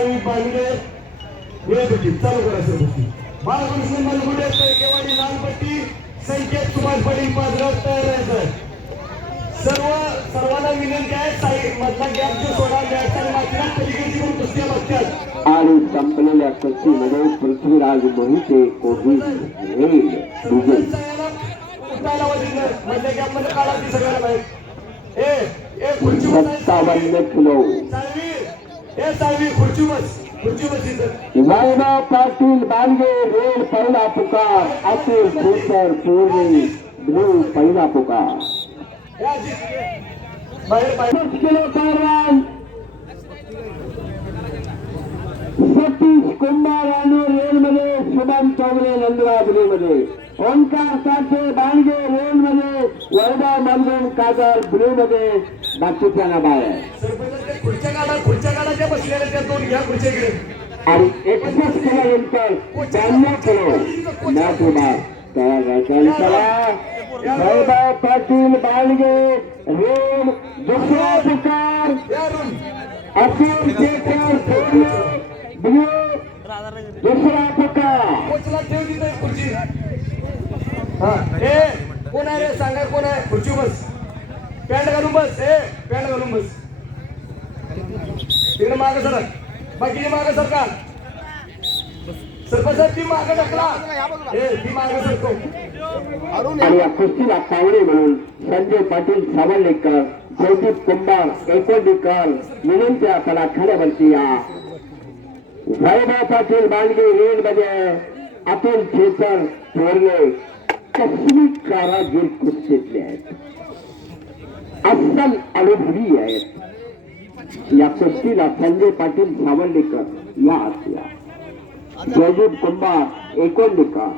साळवी बांगडे वेळपट्टी चालू करा सर पट्टी बाळकृष्ण मलगुडे केवाडी लालपट्टी संकेत सुभाष पाटील पाजगाव तयार राहायचं सर्वांना विनंती आहे साईड मधला गॅप जो सोडा द्यायचा मात्र पलीकडची पण कुस्त्या बघतात आणि संपलेल्या कुस्तीमध्ये पृथ्वीराज मोहिते कोहली उठायला वजीर मधल्या गॅप मध्ये काढा ती सगळ्याला माहित ए खुर्ची 57 किलो साळवी खुर्ची बस इथं वायदा पाटील बांगे रेड पहिला पुकार अतुल खेतर पूर्वी ब्लू पहिला पुकार किलो कारवाई सतीश कुंभार आणि रेल मध्ये शुभम चौगले नंदुराबली मध्ये ओंकार साठे बांगे रेल मध्ये वैभव मलगुण काजल ब्लू मध्ये बाकीच्या बाहेर खुर्च्या काढा त्या बसलेल्या त्या दोन घ्या खुर्च्याकडे आणि 61 किलोनंतर 92 किलो मॅच उभा तयार राहायचा वैभव पाटील बाळगे रेल दुसरा पुकार अतुल खेतर ब्लू दुसरा पुकार कोचला ठेव तिथे खुर्ची हा कोण आहे रे सांगा कोण आहे खुर्ची बस पॅन्ट घालून बस पॅन्ट घालून बस तिकडे माग सर बाकी माग सर का सरपंच ती माग टाकला ती माग सरतो आणि या कुस्तीला पावडे म्हणून संजय पाटील सावलेकर जयदीप कुंभार एकोडीकर विनंत्या कला खड्यावरती या वैभव पाटील बांडगे रेड मध्ये अतुल खेतर थोरले कसमी कारागीर कुस्तीतले आहेत अस्सल अनुभवी आहेत या कुस्तीला संजय पाटील सावलेकर या असल्या जयदीप कुंभार एकोडीकर